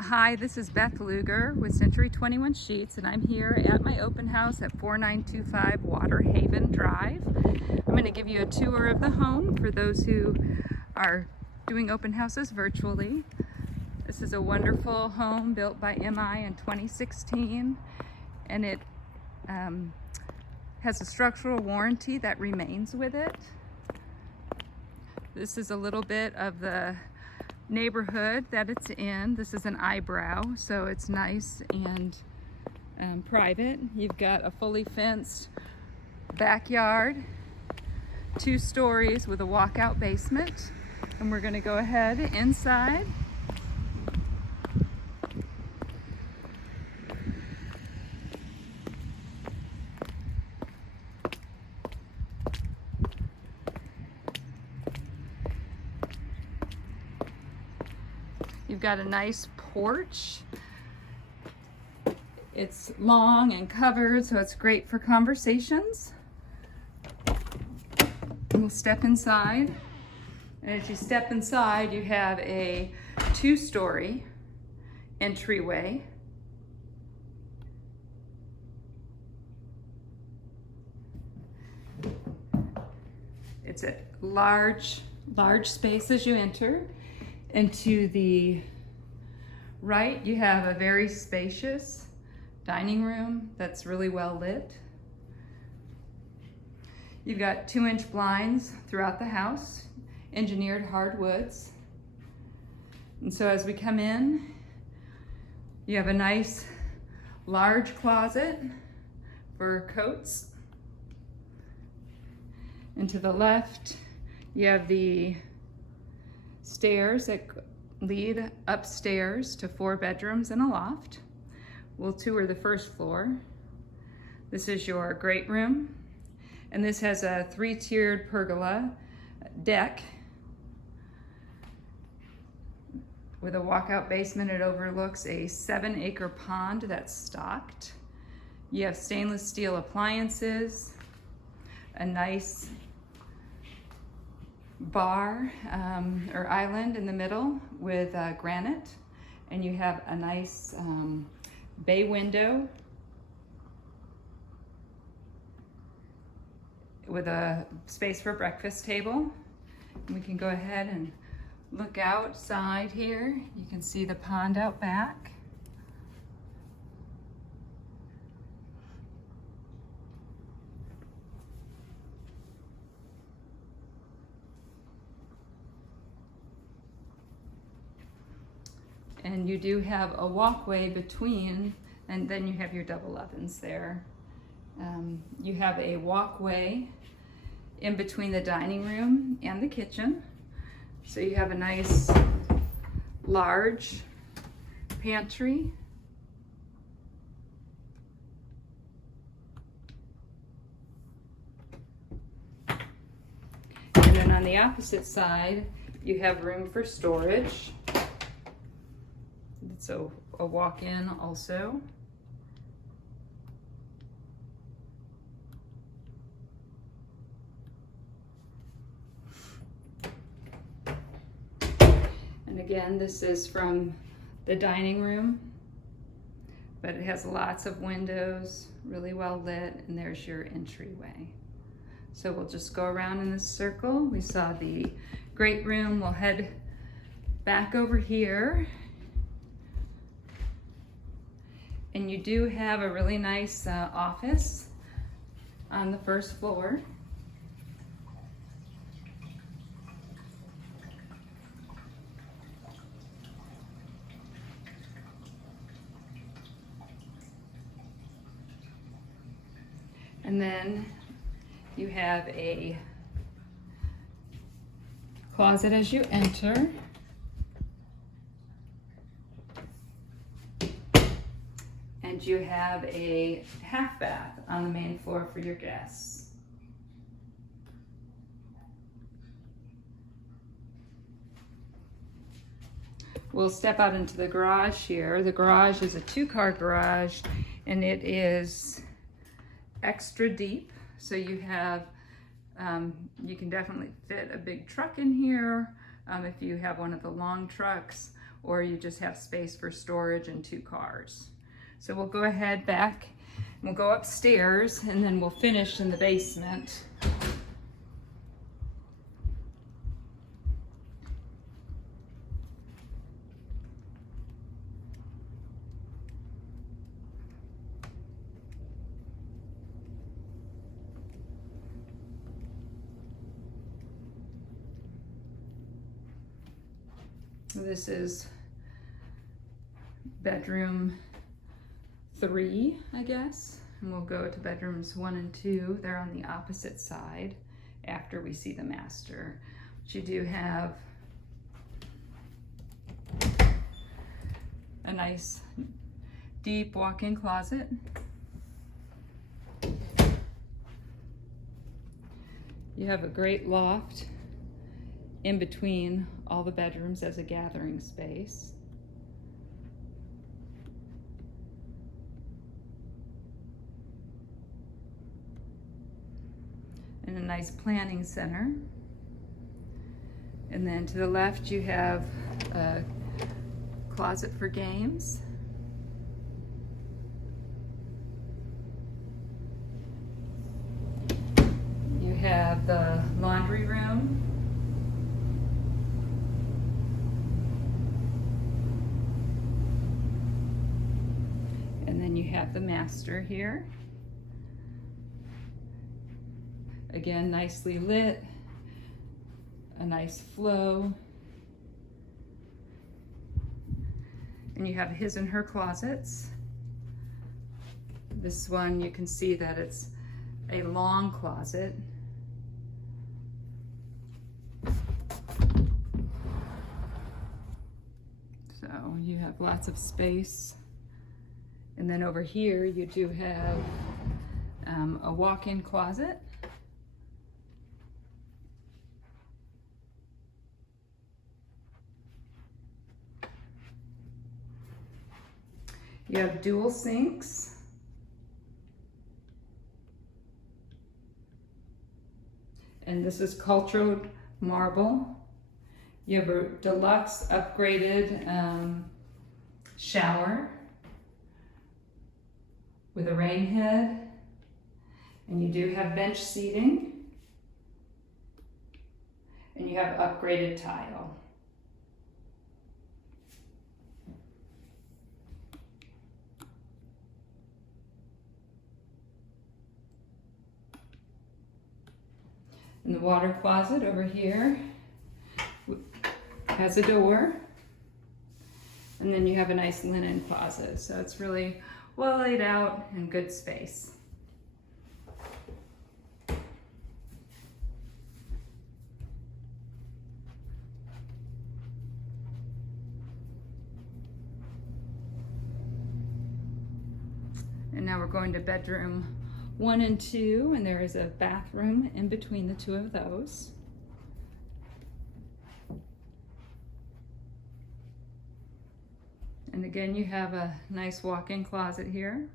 Hi, this is Beth Lugar with Century 21 Sheets, and I'm here at my open house at 4925 Waterhaven Drive. I'm going to give you a tour of the home for those who are doing open houses virtually. This is a wonderful home built by MI in 2016, and it has a structural warranty that remains with it. This is a little bit of the neighborhood that it's in. This is an eyebrow, so it's nice and private. You've got a fully fenced backyard, 2 stories with a walkout basement, and we're going to go ahead inside. You've got a nice porch. It's long and covered, so it's great for conversations. We'll step inside. And as you step inside, you have a 2-story entryway. It's a large space as you enter. And to the right, you have a very spacious dining room that's really well lit. You've got 2-inch blinds throughout the house, engineered hardwoods. And so as we come in, you have a nice large closet for coats. And to the left, you have the stairs that lead upstairs to 4 bedrooms and a loft. We'll tour the first floor. This is your great room, and this has a 3-tiered pergola deck with a walkout basement. It overlooks a 7-acre pond that's stocked. You have stainless steel appliances, a nice bar or island in the middle with granite, and you have a nice bay window with a space for a breakfast table. And we can go ahead and look outside here. You can see the pond out back. And you do have a walkway between, and then you have your double ovens there. You have a walkway in between the dining room and the kitchen. So you have a nice large pantry. And then on the opposite side, you have room for storage. It's a walk-in also. And again, this is from the dining room, but it has lots of windows, really well lit, and there's your entryway. So we'll just go around in this circle. We saw the great room. We'll head back over here. And you do have a really nice office on the first floor. And then you have a closet as you enter. And you have a half bath on the main floor for your guests. We'll step out into the garage here. The garage is a 2-car garage, and it is extra deep. So you have, you can definitely fit a big truck in here if you have one of the long trucks, or you just have space for storage and 2 cars. So we'll go ahead back, and we'll go upstairs, and then we'll finish in the basement. This is bedroom 3, I guess, and we'll go to bedrooms 1 and 2. They're on the opposite side after we see the master. But you do have a nice deep walk-in closet. You have a great loft in between all the bedrooms as a gathering space. And a nice planning center. And then to the left you have a closet for games. You have the laundry room. And then you have the master here. Again, nicely lit, a nice flow. And you have his and her closets. This one, you can see that it's a long closet. So you have lots of space. And then over here, you do have a walk-in closet. You have dual sinks. And this is cultured marble. You have a deluxe upgraded shower with a rain head. And you do have bench seating. And you have upgraded tile. And the water closet over here has a door. And then you have a nice linen closet. So it's really well laid out and good space. And now we're going to bedroom 1 and 2, and there is a bathroom in between the 2 of those. And again, you have a nice walk-in closet here.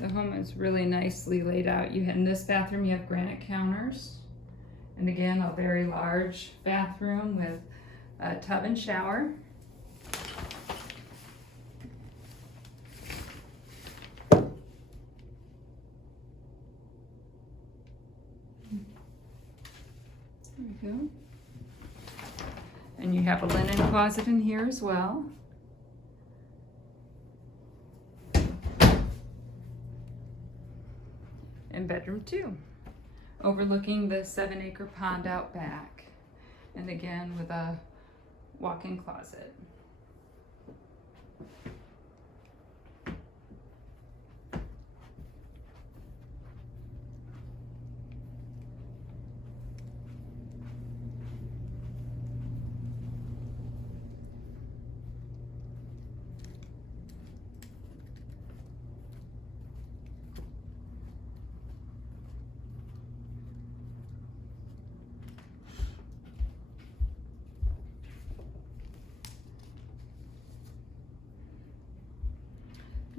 The home is really nicely laid out. In this bathroom, you have granite counters. And again, a very large bathroom with a tub and shower. There we go. And you have a linen closet in here as well. And bedroom 2, overlooking the 7-acre pond out back. And again, with a walk-in closet.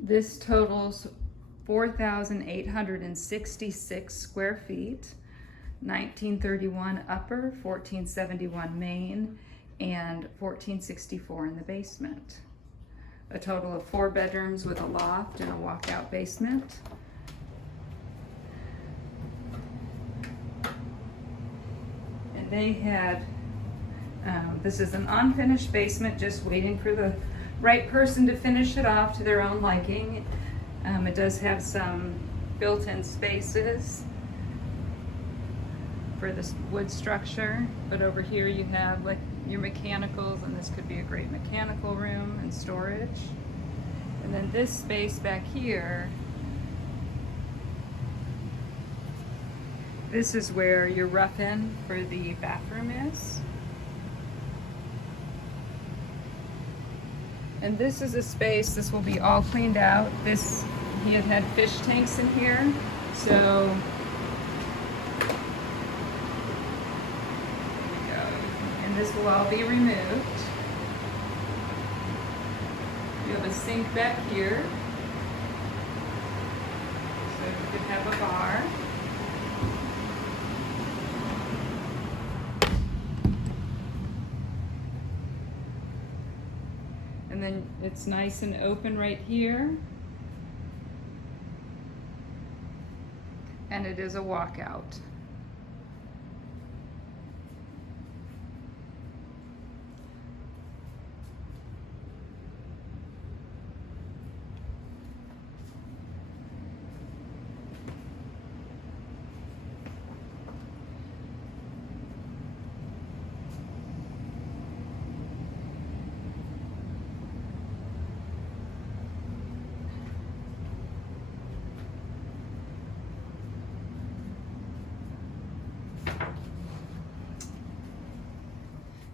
This totals 4,866 square feet, 1931 upper, 1471 main, and 1464 in the basement. A total of 4 bedrooms with a loft and a walkout basement. And they had, this is an unfinished basement, just waiting for the right person to finish it off to their own liking. It does have some built-in spaces for this wood structure, but over here you have like your mechanicals, and this could be a great mechanical room and storage. And then this space back here, this is where your rough-in for the bathroom is. And this is a space, this will be all cleaned out. This, he had fish tanks in here, so this will all be removed. You have a sink back here, so you could have a bar. And then it's nice and open right here. And it is a walkout.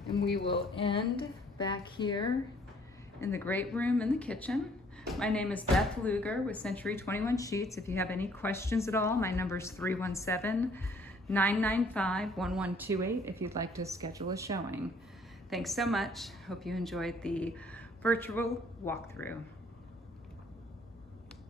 And we will end back here in the great room in the kitchen. My name is Beth Lugar with Century 21 Sheets. If you have any questions at all, my number is 317-995-1128 if you'd like to schedule a showing. Thanks so much. Hope you enjoyed the virtual walkthrough.